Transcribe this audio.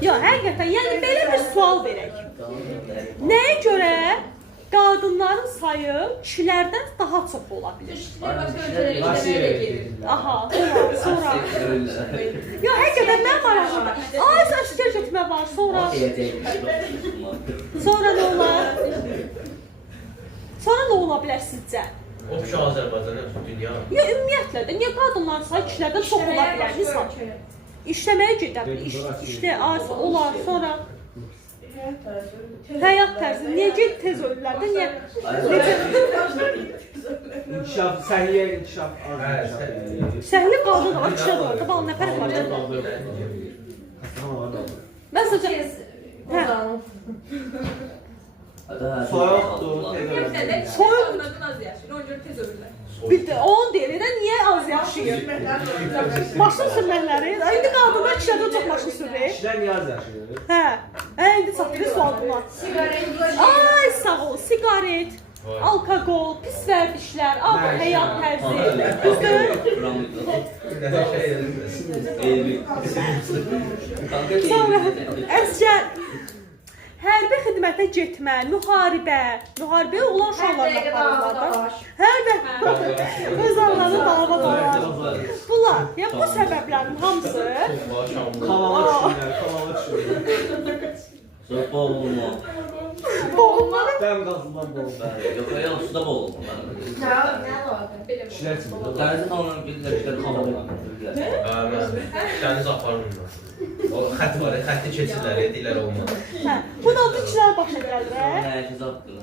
Yox, həqiqətən, yəni belə bir sual verək. Nəyə görə qadınların sayı kişilərdən daha çox ola bilir? Aha, sonra. Yox, həqiqətən mən maraqlıdır. Ay, asker getmə var, sonra. Sonra nə olar? Sonra nə ola bilər sizcə? O şu Azərbaycan yoxsa dünya? Yox, ümumiyyətlə də, niyə qadınların sayı kişilərdən çox ola bilər? Misal, işləməyə gedə bilir, işlə, olar, sonra. Həyat tərzi, necə tez ölürlər də, niyə? İnkişaf, səhiyyə inkişaf. Səhli qadın da var, kişilə də var, da bal nə fərq var? Məsələn, Soyuqdur, bir də onun deyir, niyə az yaşayır? Maşın sürməkləri, indi qadınlar kişilərdən çox maşın sürür. kişilər niyə az yaşayır? Hə, indi çatır sual bunlar. Ay, sağ ol, sigaret, alkoqol, pis vərdişlər, ağır həyat tərzi, düzdür? Sonra, əskər, hərbi xidmətə getmə, müharibə olan uşaqlarla aparırlar. Hərbi, öz anlarını dava dolar. Bunlar, ya bu səbəblərin hamısı... Kalala düşürlər. Boğulma. Boğulma. Dəm qazından boğulma. Yox, ayaq suda boğulma. Kişilər üçün. Dənizin halını bilirlər, işlər kalala. Dəniz aparmırlar. O xətt var, xətti keçirlər, deyirlər olmaz. Hə, bu da kişilər başa gəlir. Nə, ki, zaptır.